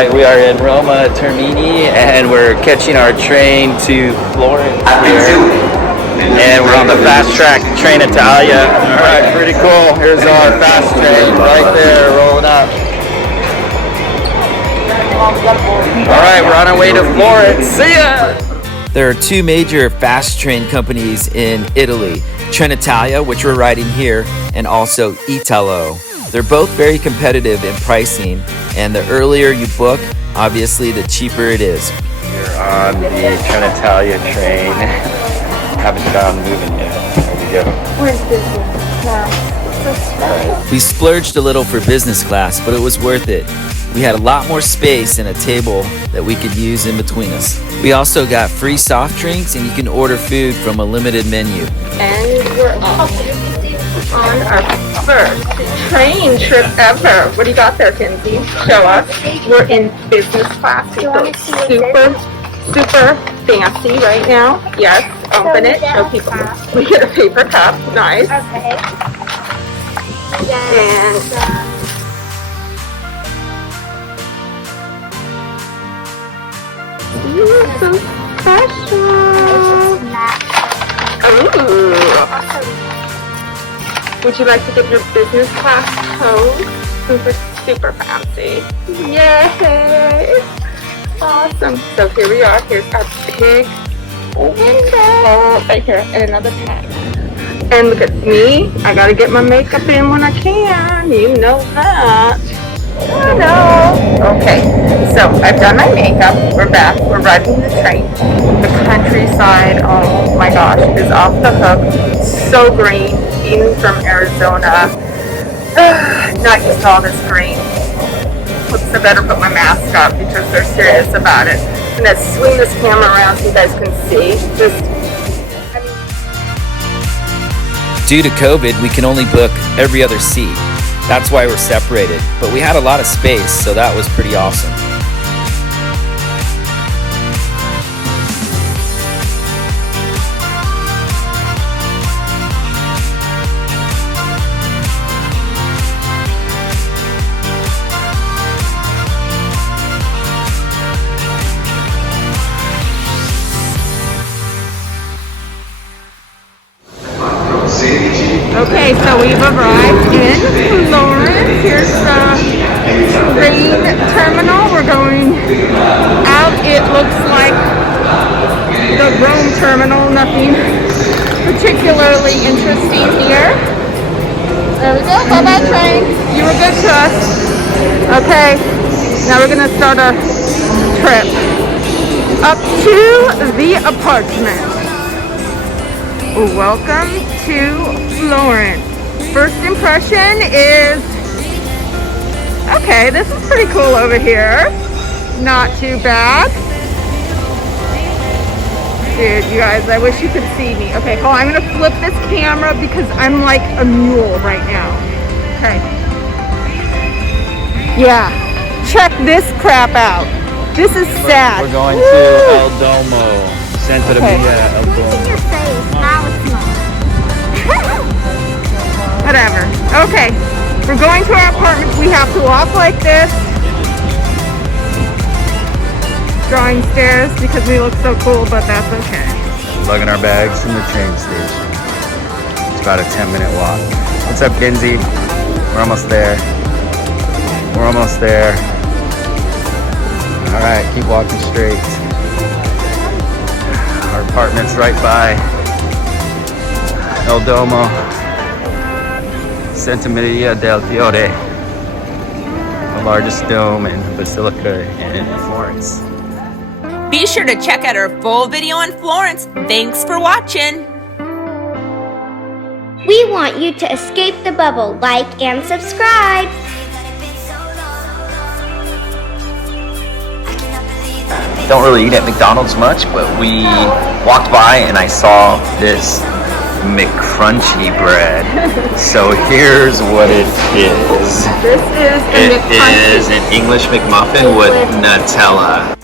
Alright, we are in Rome Termini and we're catching our train to Florence here. And we're on the fast track Trenitalia. Alright, pretty cool. Here's our fast train right there rolling up. Alright, we're on our way to Florence. See ya! There are two major fast train companies in Italy, Trenitalia, which we're riding here, and also Italo. They're both very competitive in pricing, and the earlier you book, obviously the cheaper it is. We're on the Trenitalia train. Haven't gotten moving yet. There we go. Where's business class? We splurged a little for business class, but it was worth it. We had a lot more space and a table that we could use in between us. We also got free soft drinks, and you can order food from a limited menu. And we're off on our first train trip ever. What do you got there, Kinsey? Show us. We're in business class. Super fancy right now. Yes, open it. Show people. We get a paper cup. Nice. Okay. And you are so special. Ooh. Would you like to give your business class pose? Super fancy. Yay! Awesome. So here we are. Here's our big window right here, and another tag. And look at me. I gotta get my makeup in when I can. You know that. I know. Okay, so I've done my makeup. We're back. We're riding the train. The countryside, oh my gosh, is off the hook. So green. Being from Arizona. Not used to all this green. Looks, I better put my mask up because they're serious about it. And let's swing this camera around so you guys can see. Due to COVID, we can only book every other seat. That's why we're separated. But we had a lot of space, so that was pretty awesome. Okay, so we've arrived in Florence. Here's the train terminal. We're going out. It looks like the Rome terminal. Nothing particularly interesting here. There we go. Bye-bye, train. You were good to us. Okay, now we're going to start our trip up to the apartment. Welcome to Florence. First impression is, okay, this is pretty cool over here. Not too bad. Dude, you guys, I wish you could see me. Okay, hold on, I'm gonna flip this camera because I'm like a mule right now. Okay. Yeah, check this crap out. This is sad. We're going to El Domo. Santa Maria El Domo. Whatever. Okay, we're going to our apartment. We have to walk like this. Drawing stairs because we look so cool, but that's okay. Lugging our bags from the train station. It's about a 10-minute walk. What's up, Kinsey? We're almost there. We're almost there. All right, keep walking straight. Our apartment's right by El Domo, Santa Maria del Fiore, the largest dome and basilica in Florence. Be sure to check out our full video on Florence. Thanks for watching. We want you to escape the bubble. Like and subscribe. Don't really eat at McDonald's much, but we walked by and I saw this McCrunchy Bread. So here's what it is. This is It is an English McMuffin with Nutella.